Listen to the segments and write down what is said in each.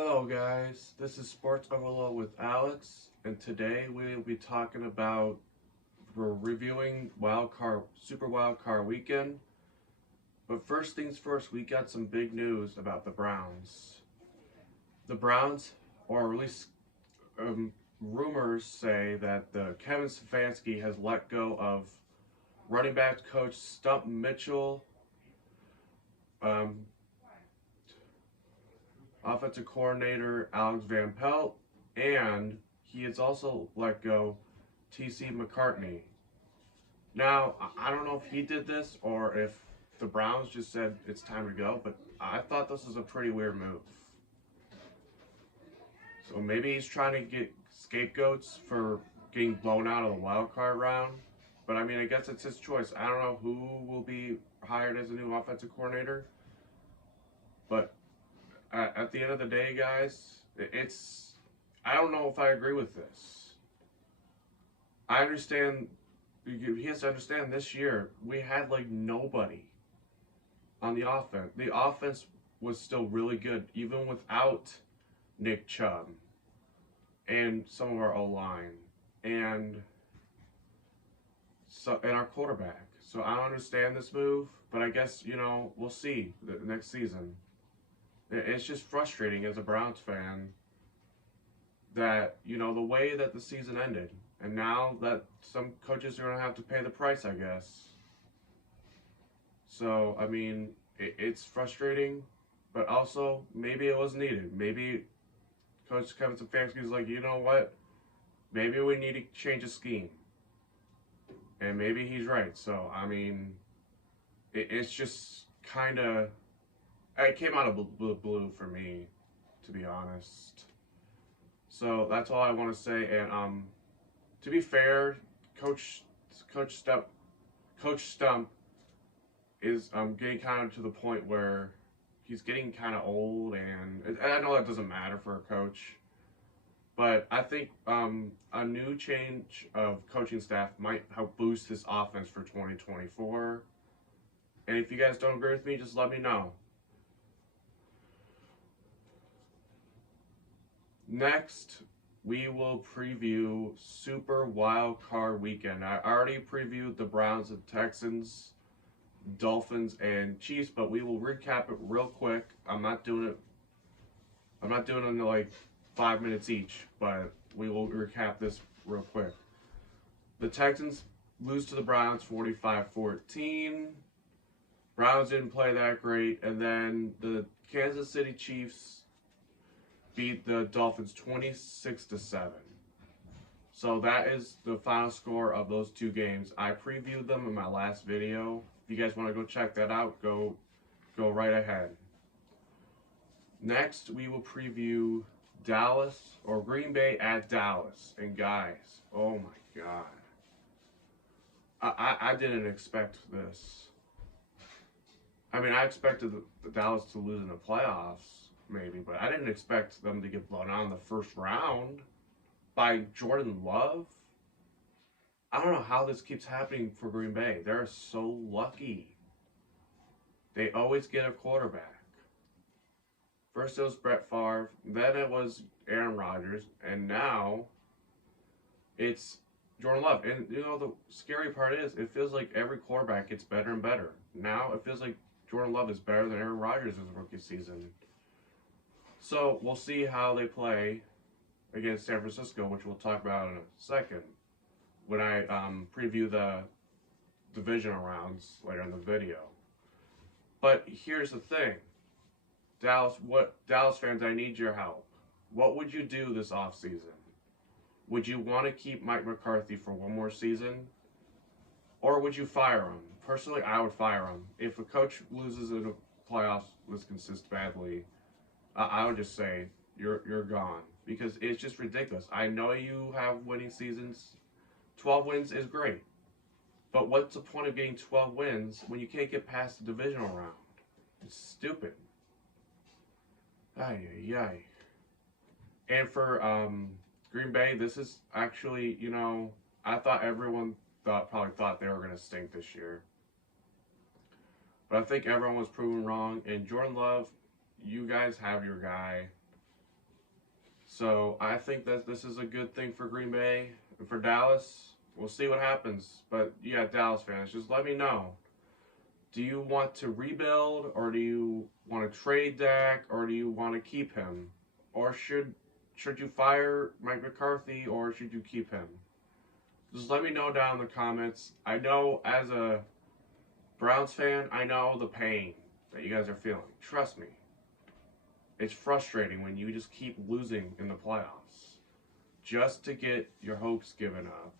Hello guys, this is Sports Overload with Alex, and today we will be talking about, we're reviewing Super Wild Card Weekend. But first things first, we got some big news about the Browns. The Browns, or at least rumors say that Kevin Stefanski has let go of running back coach Stump Mitchell, um, offensive coordinator Alex Van Pelt, and he has also let go T.C. McCartney. Now, I don't know if he did this or if the Browns just said it's time to go, but I thought this was a pretty weird move. So maybe he's trying to get scapegoats for getting blown out of the wild card round. But I mean, I guess it's his choice. I don't know who will be hired as a new offensive coordinator. But at the end of the day, guys, I don't know if I agree with this. I understand, he has to understand this year, we had like nobody on the offense. The offense was still really good, even without Nick Chubb and some of our O-line and our quarterback. So I don't understand this move, but I guess, we'll see the next season. It's just frustrating as a Browns fan that, the way that the season ended. And now that some coaches are going to have to pay the price, I guess. So, I mean, it's frustrating, but also maybe it was needed. Maybe Coach Kevin Stefanski is like, you know what? Maybe we need to change the scheme. And maybe he's right. So, I mean, it's just kind of... It came out of blue for me, to be honest. So that's all I want to say. And to be fair, Coach Stump is getting kind of to the point where he's getting kind of old, and I know that doesn't matter for a coach, but I think a new change of coaching staff might help boost this offense for 2024. And if you guys don't agree with me, just let me know. Next, we will preview Super Wild Card Weekend. I already previewed the Browns and Texans, Dolphins and Chiefs, but we will recap it real quick. I'm not doing it in like 5 minutes each, but we will recap this real quick. The Texans lose to the Browns 45-14. Browns didn't play that great, and then the Kansas City Chiefs beat the Dolphins 26-7. So that is the final score of those two games. I previewed them in my last video. If you guys want to go check that out, go right ahead. Next, we will preview Green Bay at Dallas. And guys, oh my God. I didn't expect this. I mean, I expected the Dallas to lose in the playoffs, maybe, but I didn't expect them to get blown out in the first round by Jordan Love. I don't know how this keeps happening for Green Bay. They're so lucky. They always get a quarterback. First it was Brett Favre, then it was Aaron Rodgers, and now it's Jordan Love. And the scary part is, it feels like every quarterback gets better and better. Now it feels like Jordan Love is better than Aaron Rodgers' rookie season. So we'll see how they play against San Francisco, which we'll talk about in a second when I preview the divisional rounds later in the video. But here's the thing, Dallas fans, I need your help. What would you do this offseason? Would you want to keep Mike McCarthy for one more season? Or would you fire him? Personally, I would fire him. If a coach loses in the playoffs, this consists badly, I would just say, you're gone. Because it's just ridiculous. I know you have winning seasons. 12 wins is great. But what's the point of getting 12 wins when you can't get past the divisional round? It's stupid. Ay, ay, ay. And for Green Bay, this is actually, I thought everyone probably thought they were going to stink this year. But I think everyone was proven wrong. And Jordan Love, you guys have your guy. So I think that this is a good thing for Green Bay and for Dallas. We'll see what happens. But yeah, Dallas fans, just let me know. Do you want to rebuild, or do you want to trade Dak, or do you want to keep him? Or should you fire Mike McCarthy, or should you keep him? Just let me know down in the comments. I know as a Browns fan, I know the pain that you guys are feeling. Trust me. It's frustrating when you just keep losing in the playoffs just to get your hopes given up.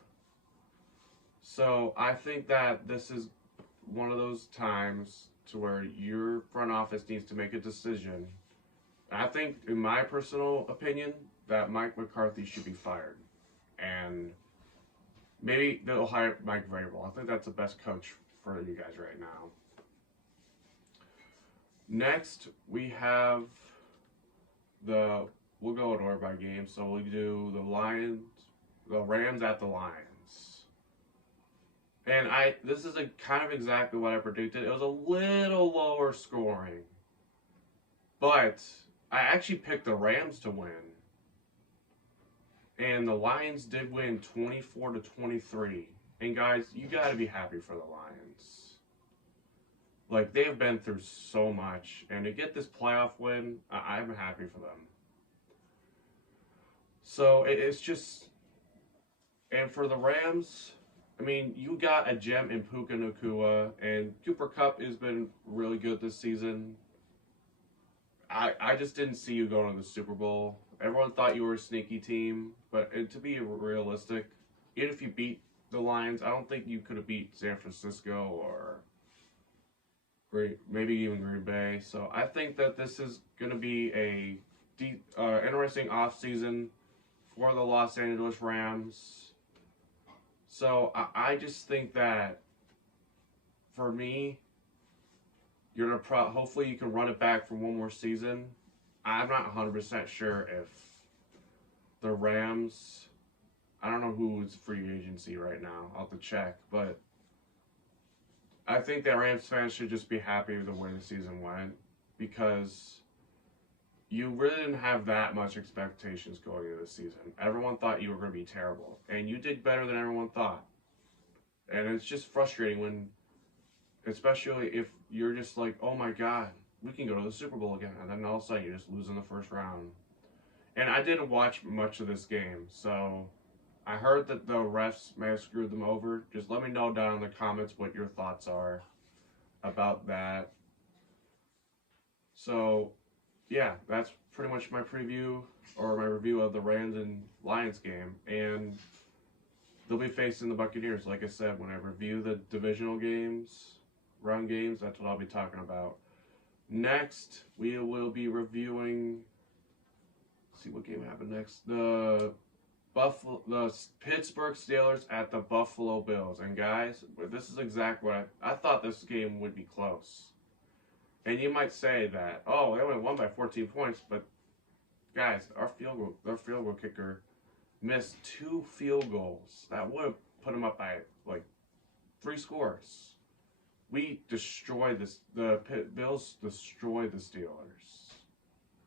So I think that this is one of those times to where your front office needs to make a decision. I think, in my personal opinion, that Mike McCarthy should be fired. And maybe they'll hire Mike Vrabel. I think that's the best coach for you guys right now. Next, we have we'll go in order by game. So we'll do the Rams at the Lions. And this is kind of exactly what I predicted. It was a little lower scoring. But I actually picked the Rams to win. And the Lions did win 24-23. And guys, you got to be happy for the Lions. Like, they have been through so much. And to get this playoff win, I'm happy for them. So it's just... And for the Rams, I mean, you got a gem in Puka Nacua. And Cooper Kupp has been really good this season. I just didn't see you going to the Super Bowl. Everyone thought you were a sneaky team. But to be realistic, even if you beat the Lions, I don't think you could have beat San Francisco or maybe even Green Bay. So I think that this is going to be a interesting offseason for the Los Angeles Rams. So I just think that for me, you're gonna hopefully you can run it back for one more season. I'm not 100% sure if the Rams. I don't know who's free agency right now. I'll have to check, but I think that Rams fans should just be happy with the way the season went, because you really didn't have that much expectations going into the season. Everyone thought you were going to be terrible, and you did better than everyone thought. And it's just frustrating when, especially if you're just like, oh my God, we can go to the Super Bowl again, and then all of a sudden you just lose in the first round. And I didn't watch much of this game, so I heard that the refs may have screwed them over. Just let me know down in the comments what your thoughts are about that. So, yeah, that's pretty much my preview or my review of the Rams and Lions game. And they'll be facing the Buccaneers. Like I said, when I review the divisional games, run games, that's what I'll be talking about. Next, we will be reviewing, let's see what game happened next. The Pittsburgh Steelers at the Buffalo Bills. And guys, this is exactly what I thought this game would be close. And you might say that, oh, they only won by 14 points, but guys, their field goal kicker missed 2 field goals. That would have put them up by like 3 scores. We destroyed this. The Bills destroyed the Steelers.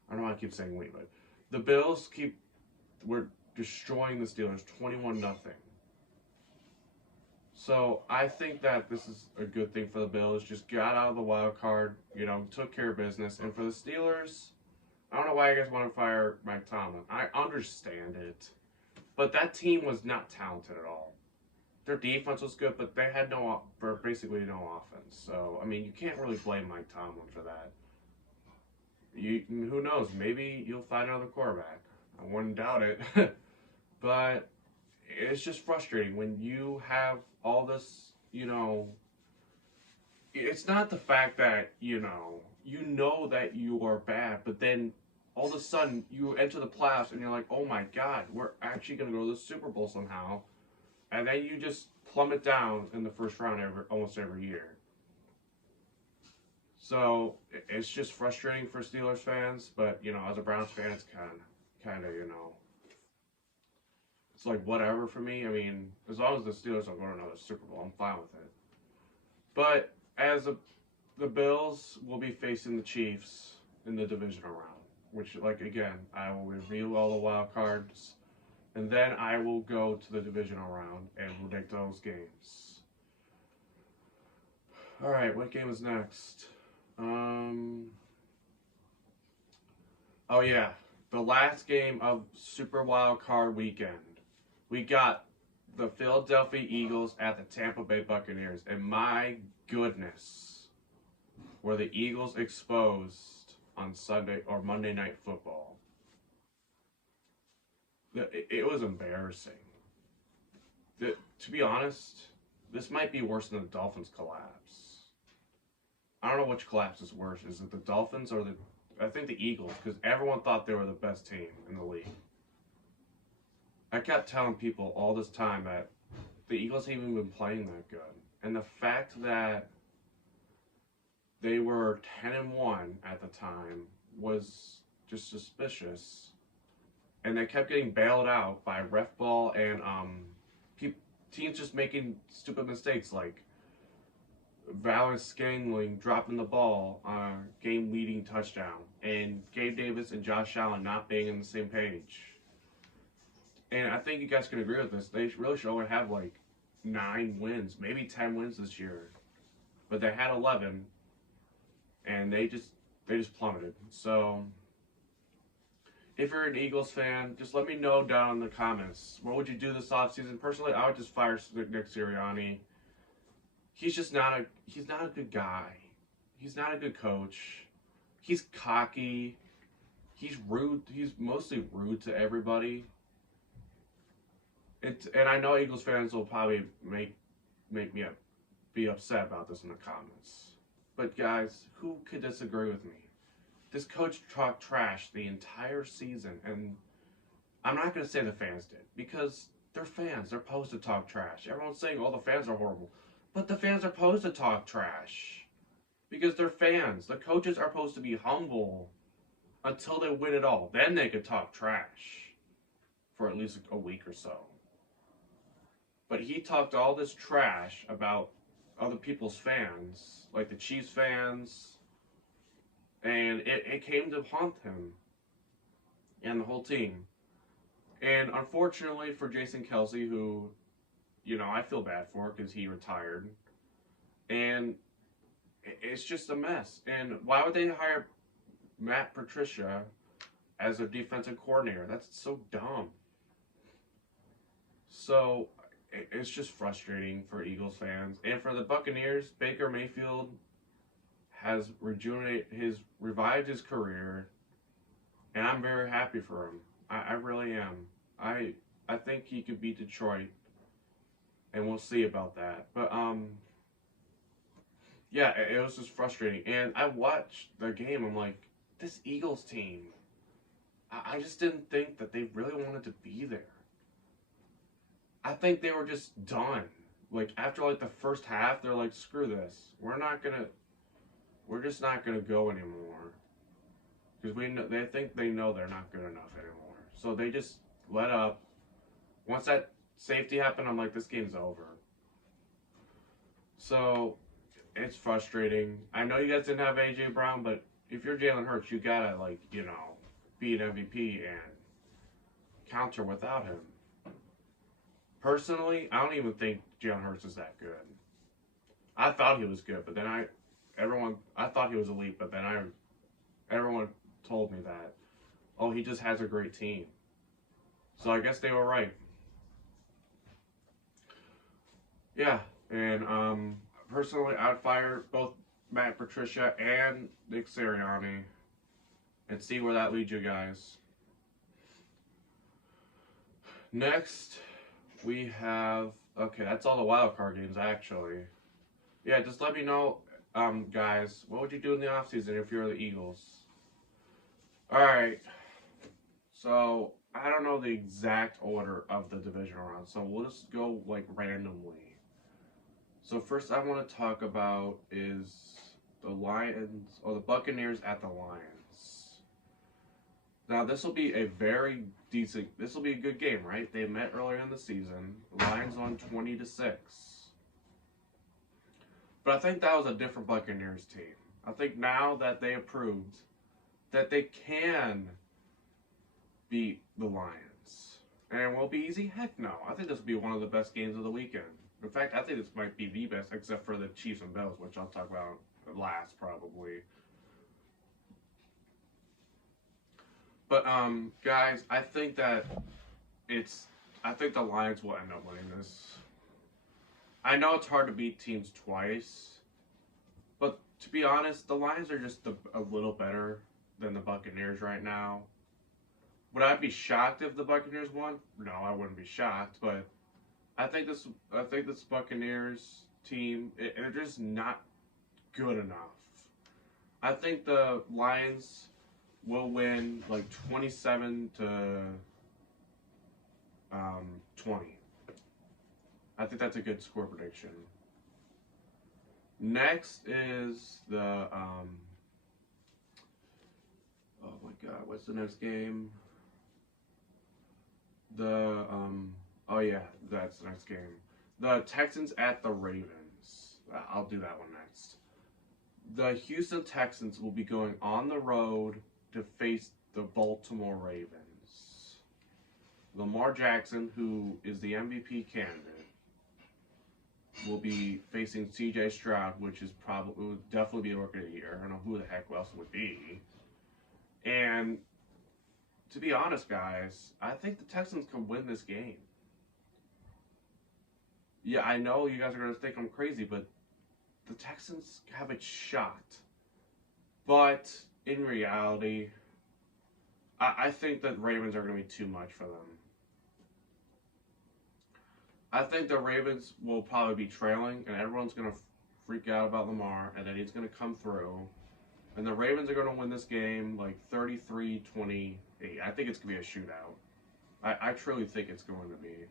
I don't know why I keep saying we, but the Bills were destroying the Steelers 21-0. So I think that this is a good thing for the Bills. Just got out of the wild card, took care of business. And for the Steelers, I don't know why you guys want to fire Mike Tomlin. I understand it. But that team was not talented at all. Their defense was good, but they had basically no offense. So, I mean, you can't really blame Mike Tomlin for that. Who knows? Maybe you'll find another quarterback. I wouldn't doubt it. But it's just frustrating when you have all this, it's not the fact that, you know that you are bad, but then all of a sudden you enter the playoffs and you're like, oh my God, we're actually going to go to the Super Bowl somehow. And then you just plummet down in the first round almost every year. So it's just frustrating for Steelers fans, but, as a Browns fan, it's kind of, it's like whatever for me. I mean, as long as the Steelers don't go to another Super Bowl, I'm fine with it. But the Bills will be facing the Chiefs in the divisional round. which, like, again, I will review all the wild cards, and then I will go to the divisional round and predict those games. All right, what game is next? Oh yeah, the last game of Super Wild Card Weekend. We got the Philadelphia Eagles at the Tampa Bay Buccaneers, and my goodness, were the Eagles exposed on Sunday or Monday Night Football. It was embarrassing. To be honest, this might be worse than the Dolphins collapse. I don't know which collapse is worse. Is it the Dolphins or I think the Eagles, because everyone thought they were the best team in the league. I kept telling people all this time that the Eagles haven't even been playing that good. And the fact that they were 10-1 at the time was just suspicious. And they kept getting bailed out by ref ball and teams just making stupid mistakes like Valance Scantling dropping the ball on a game-leading touchdown, and Gabe Davis and Josh Allen not being on the same page. And I think you guys can agree with this. They really should only have like 9 wins, maybe 10 wins this year, but they had 11, and they just plummeted. So, if you're an Eagles fan, just let me know down in the comments. What would you do this offseason? Personally, I would just fire Nick Sirianni. He's just not a good guy. He's not a good coach. He's cocky. He's rude. He's mostly rude to everybody. And I know Eagles fans will probably make me be upset about this in the comments. But guys, who could disagree with me? This coach talked trash the entire season, and I'm not going to say the fans did, because they're fans. They're supposed to talk trash. Everyone's saying, oh, the fans are horrible. But the fans are supposed to talk trash because they're fans. The coaches are supposed to be humble until they win it all. Then they could talk trash for at least a week or so. But he talked all this trash about other people's fans, like the Chiefs fans, and it came to haunt him and the whole team. And unfortunately for Jason Kelce, who, I feel bad for because he retired. And it's just a mess. And why would they hire Matt Patricia as a defensive coordinator? That's so dumb. So it's just frustrating for Eagles fans. And for the Buccaneers, Baker Mayfield has revived his career. And I'm very happy for him. I really am. I think he could beat Detroit. And we'll see about that. But, yeah, it was just frustrating. And I watched the game. I'm like, this Eagles team, I just didn't think that they really wanted to be there. I think they were just done. Like, after, like, the first half, they're like, screw this. We're just not going to go anymore. Because they think they know they're not good enough anymore. So they just let up. Once that safety happened, I'm like, this game's over. So, it's frustrating. I know you guys didn't have A.J. Brown, but if you're Jalen Hurts, you gotta, be an MVP and counter without him. Personally, I don't even think Jalen Hurts is that good. I thought he was good, but then I thought he was elite, but then everyone told me that, oh, he just has a great team. So I guess they were right. Yeah, and personally, I'd fire both Matt Patricia and Nick Sirianni and see where that leads you guys. Next, we have, okay, that's all the wild card games, actually. Yeah, just let me know, guys, what would you do in the offseason if you're the Eagles? Alright, so I don't know the exact order of the divisional round, so we'll just go, randomly. So first I want to talk about is the Buccaneers at the Lions. Now this will be a good game, right? They met earlier in the season. The Lions won 20-6. But I think that was a different Buccaneers team. I think now that they improved, that they can beat the Lions. And it won't be easy? Heck no. I think this will be one of the best games of the weekend. In fact, I think this might be the best, except for the Chiefs and Bills, which I'll talk about last probably. But guys, I think the Lions will end up winning this. I know it's hard to beat teams twice, but to be honest, the Lions are just a little better than the Buccaneers right now. Would I be shocked if the Buccaneers won? No, I wouldn't be shocked, but I think this Buccaneers team, they're just not good enough. I think the Lions will win like 27 to 20. I think that's a good score prediction. Next is the oh my God, what's the next game? Oh yeah, that's the next game. The Texans at the Ravens. I'll do that one next. The Houston Texans will be going on the road to face the Baltimore Ravens. Lamar Jackson, who is the MVP candidate, will be facing C.J. Stroud, which is would definitely be a rookie of the year. I don't know who the heck else it would be. And to be honest, guys, I think the Texans can win this game. Yeah, I know you guys are going to think I'm crazy, but the Texans have a shot. But in reality, I think that Ravens are going to be too much for them. I think the Ravens will probably be trailing, and everyone's going to freak out about Lamar, and then he's going to come through. And the Ravens are going to win this game like 33-28. I think it's going to be a shootout. I truly think it's going to be.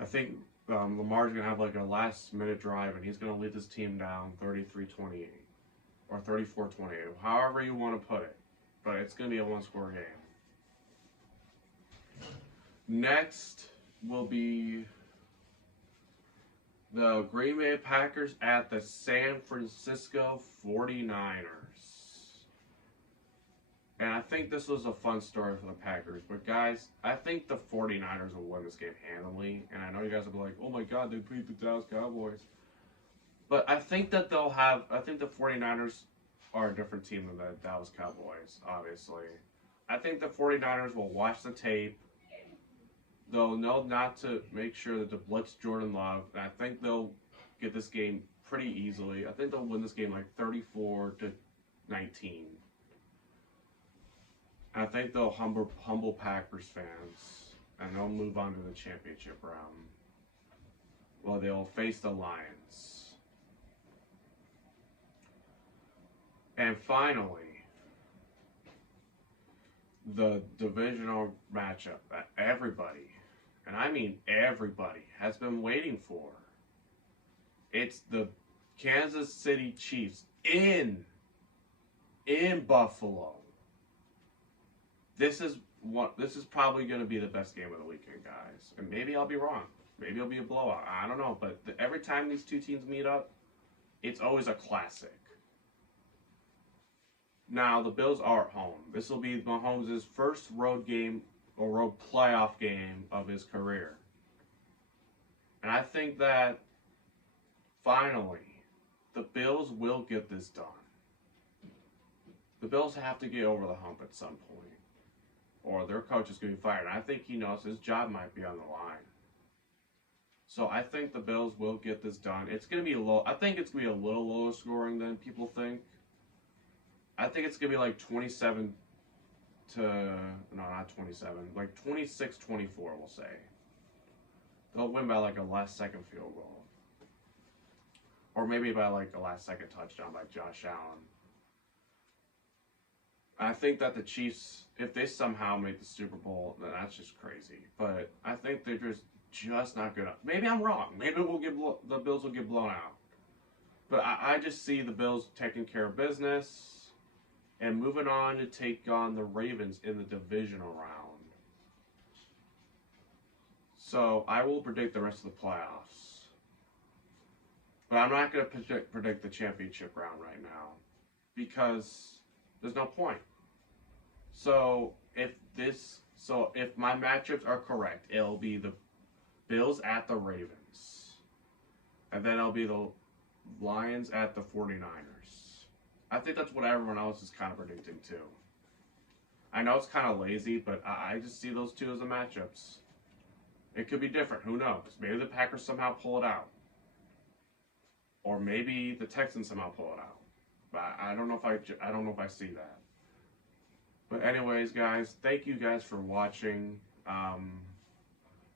I think Lamar's going to have like a last-minute drive, and he's going to lead this team down 33-28 or 34-28, however you want to put it. But it's going to be a one-score game. Next will be the Green Bay Packers at the San Francisco 49ers. And I think this was a fun story for the Packers. But guys, I think the 49ers will win this game handily. And I know you guys will be like, oh my God, they beat the Dallas Cowboys. But I think that I think the 49ers are a different team than the Dallas Cowboys, obviously. I think the 49ers will watch the tape. They'll know not to make sure that to blitz Jordan Love. And I think they'll get this game pretty easily. I think they'll win this game like 34-19. And I think they'll humble Packers fans, and they'll move on to the championship round. Well, they'll face the Lions. And finally, the divisional matchup that everybody, and I mean everybody, has been waiting for. It's the Kansas City Chiefs in Buffalo. This is probably going to be the best game of the weekend, guys. And maybe I'll be wrong. Maybe it'll be a blowout. I don't know. But every time these two teams meet up, it's always a classic. Now, the Bills are at home. This will be Mahomes' first road game or road playoff game of his career. And I think that, finally, the Bills will get this done. The Bills have to get over the hump at some point, or their coach is going to be fired. And I think he knows his job might be on the line. So I think the Bills will get this done. It's going to be low. I think it's going to be a little lower scoring than people think. I think it's going to be like 27 to, no, not 27, like 26-24, we'll say. They'll win by like a last second field goal. Or maybe by like a last second touchdown by Josh Allen. I think that the Chiefs, if they somehow make the Super Bowl, then that's just crazy. But I think they're just not good enough. Maybe I'm wrong. Maybe the Bills will get blown out. But I just see the Bills taking care of business and moving on to take on the Ravens in the divisional round. So I will predict the rest of the playoffs. But I'm not going to predict the championship round right now. because there's no point. So if my matchups are correct, it'll be the Bills at the Ravens. And then it'll be the Lions at the 49ers. I think that's what everyone else is kind of predicting too. I know it's kind of lazy, but I just see those two as the matchups. It could be different. Who knows? Maybe the Packers somehow pull it out. Or maybe the Texans somehow pull it out. But I don't know if I see that. But anyways, guys, thank you guys for watching.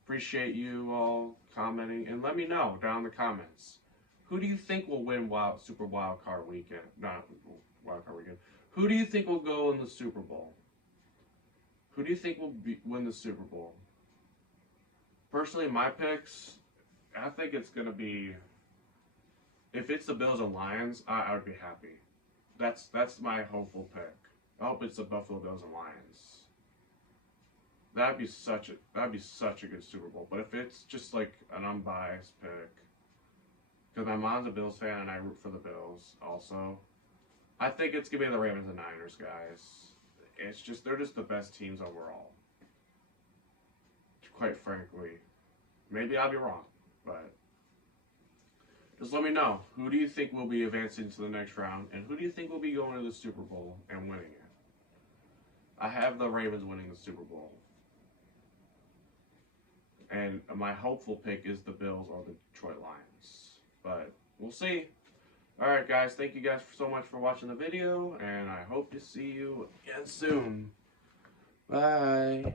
Appreciate you all commenting, and let me know down in the comments. Who do you think will win Super Wild Card Weekend? Not Wild Card Weekend. Who do you think will go in the Super Bowl? Who do you think will win the Super Bowl? Personally, my picks, I think it's going to be, if it's the Bills and Lions, I would be happy. That's my hopeful pick. I hope it's the Buffalo Bills and Lions. That'd be such a good Super Bowl. But if it's just like an unbiased pick, because my mom's a Bills fan and I root for the Bills also, I think it's gonna be the Ravens and Niners, guys. It's just they're just the best teams overall. Quite frankly, maybe I'll be wrong, but just let me know. Who do you think will be advancing to the next round, and who do you think will be going to the Super Bowl and winning it? I have the Ravens winning the Super Bowl. And my hopeful pick is the Bills or the Detroit Lions. But we'll see. Alright guys, thank you guys so much for watching the video, and I hope to see you again soon. Bye.